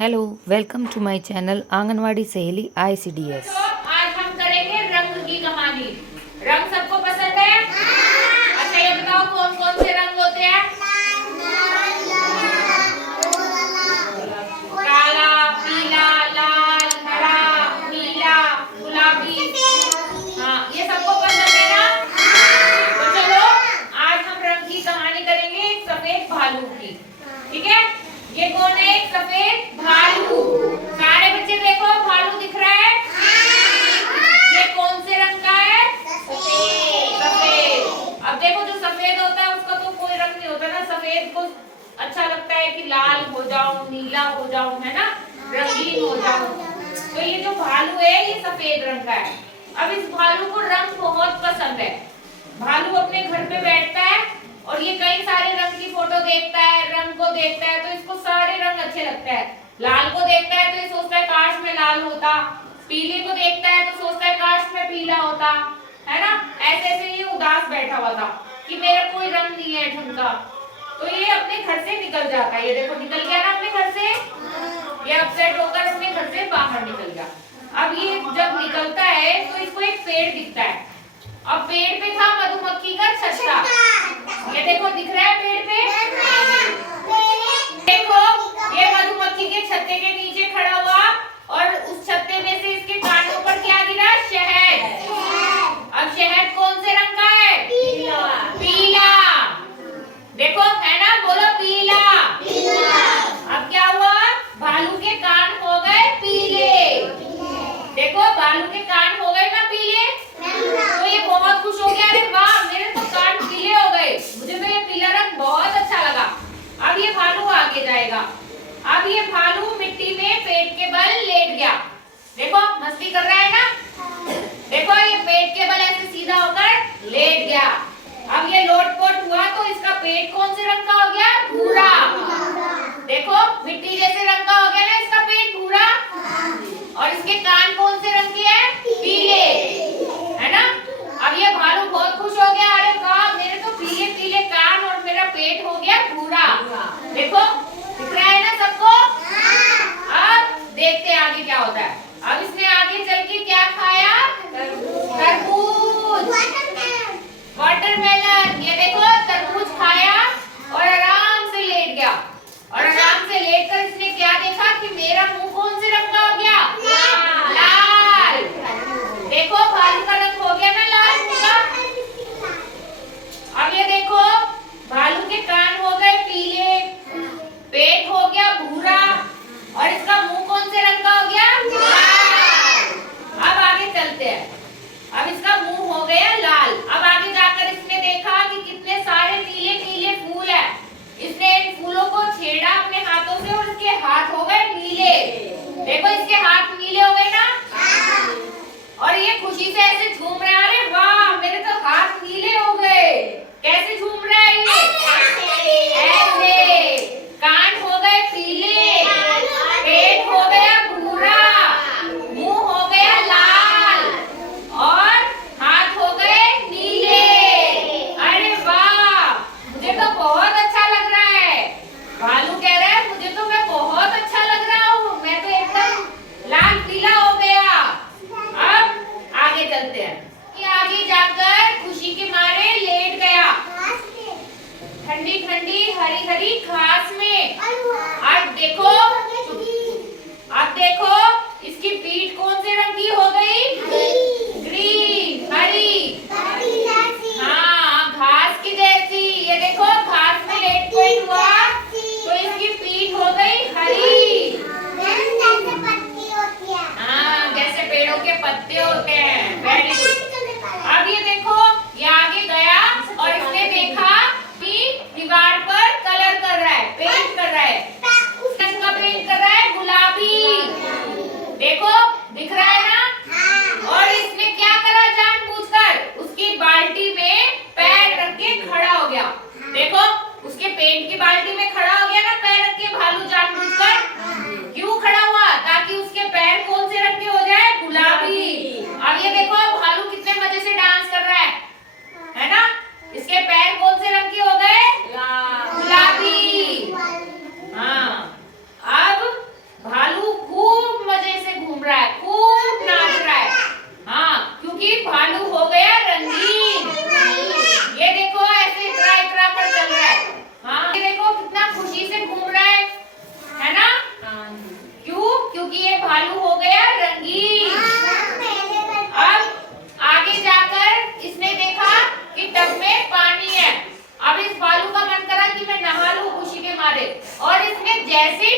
Hello, welcome to my channel Anganwadi Saheli ICDS। तो आज हम करेंगे रंग की कहानी। रंग सबको पसंद है? अच्छा ये बताओ कौन कौन से रंग होते हैं? काला, पीला, लाल, हरा, नीला, गुलाबी। हाँ, ये सबको पसंद है ना? तो चलो आज हम रंग की कहानी करेंगे एक सफेद भालू की। ठीक है? ये कौन है? एक सफेद भालू। सारे बच्चे देखो भालू दिख रहा है? ये कौन से रंग का है? सफेद। अब देखो जो सफेद होता है उसका तो कोई रंग नहीं होता ना। सफेद को अच्छा लगता है कि लाल हो जाऊं, नीला हो जाऊं, है ना, रंगीन हो जाऊं। तो ये जो भालू है ये सफेद रंग का है। अब इस भालू को रंग बहुत पसंद है। भालू अपने घर पे बैठता है और ये कई सारे रंग की फोटो देखता है, रंग को देखता है, तो इसको सारे रंग अच्छे लगते हैं। लाल को देखता है तो ये सोचता है काश में लाल होता, पीले को देखता है तो सोचता है काश में पीला होता, है ना। ऐसे ऐसे ये उदास बैठा हुआ था कि मेरा कोई रंग नहीं है ढंग का। तो ये अपने घर से निकल जाता है। ये देखो निकल गया ना अपने घर से। ये अपसेट होकर अपने घर से बाहर निकल गया। अब ये जब निकलता है तो इसको एक पेड़ दिखता है। अब पेड़ पे था मधुमक्खी का छत्ता। ये देखो दिख रहा है पेड़ पे। देखो ये मधुमक्खी के छत्ते के नीचे खड़ा हुआ और उस छत्ते में से इसके कानों पर क्या गिरा? शहद। अब शहद कौन से रंग का है? पीला। देखो है ना, बोलो पीला। अब क्या हुआ? भालू के कान हो गए पीले। देखो भालू के कान हो गए ना पीले। तो ये बहुत खुश हो गया, अरे वाह मेरे तो कान पीले हो गए, मुझे तो ये पीला रंग बहुत अच्छा लगा। अब ये भालू आगे जाएगा। अब ये भालू मिट्टी में पेट के बल लेट गया। देखो मस्ती कर रहा है ना। देखो ये पेट के बल ऐसे सीधा होकर लेट गया। अब ये लोटपोट हुआ तो इसका पेट कौन से रंग का हो गया? भूरा। देखो मिट्टी जैसे रंग का हो गया ना इसका पेट भूरा। और इसके कान कौन से रंग के हैं? पीले, है ना। अब ये भालू बहुत खुश हो गया, अरे वाह मेरे तो पीले पीले कान और मेरा पेट हो गया भूरा। देखो दिख रहा है ना सबको। अब देखते हैं आगे क्या होता है। अब इसने आगे चल के क्या खाया? तरबूज, वाटरमेलन। ये देखो तरबूज खाया और आराम से लेट गया। और आराम से लेटकर इसने क्या देखा कि मेरा मुंह कौन से रंग का हो गया? लाल। देखो भालू का रंग हो गया ना लाल पूरा। अब ये देखो भालू के कान हो गए पीले, पेट हो गया भूरा और इसका मुंह कौन से रंग का हो गया? लाल। अब आगे चलते हैं। अब इसका मुंह हो गया लाल। अब आगे जाकर इसने देखा कि कितने सारे नीले नीले फूल है। इसने इन फूलों को छेड़ा अपने हाथों से और इसके हाथ हो गए नीले। देखो इसके हाथ नीले हो गए ना। और ये खुशी से ऐसे झूम रहा है, अरे वाह मेरे तो हाथ नीले हो गए। कैसे झूम रहा है ये? ऐसे। कान हो गए पीले, पेट हो गया भूरा, मुंह हो गया लाल और हाथ हो गए नीले। अरे वाह मुझे तो बहुत अच्छा लग रहा है। भालू कह रहा है मुझे तो मैं बहुत अच्छा लग रहा हूँ, मैं तो एकदम लाल पीला हो गया। अब आगे चलते हैं कि आगे जाकर खुशी के मारे लेट गया।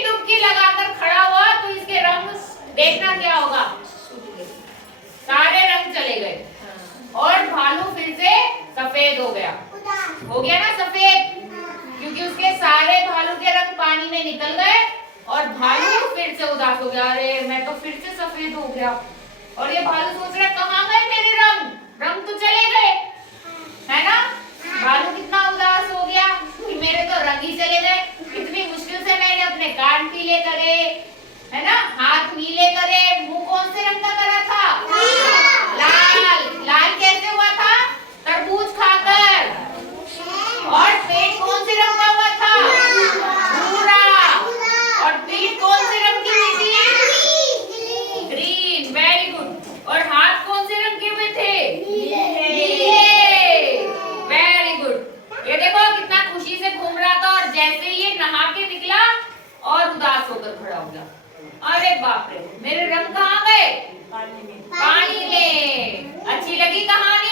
डुबकी लगाकर खड़ा हुआ तो इसके रंग देखना क्या होगा, सारे रंग चले गए और भालू फिर से सफेद हो गया ना सफेद, क्योंकि उसके सारे भालू के रंग पानी में निकल गए और भालू फिर से उदास हो गया, अरे मैं तो फिर से सफेद हो गया। और ये भालू सोच रहा कहाँ गए मेरे रंग तो चले गए, है ना। भालू कितना उदास हो गया कि मेरे तो रंग ही चले गए, कितनी मुश्किल से मैंने अपने कान पीले करे, है ना, हाथ नीले करे, मुंह कौन से रंग का करा था, लाल कैसे हुआ था, तरबूज खाकर, और पेट कौन से रंग का हुआ था, भूरा, और पीठ कौन से रंग की हुई थी, ग्रीन, वेरी गुड, और हाथ कौन से रंग के हुए थे, नीले, वेरी गुड। ये देखो कितना खुशी से घूम रहा था और जैसे ही ये नहा के निकला और उदास होकर खड़ा हो गया, अरे बाप रे मेरे रंग कहाँ गए, पानी में। अच्छी लगी कहानी।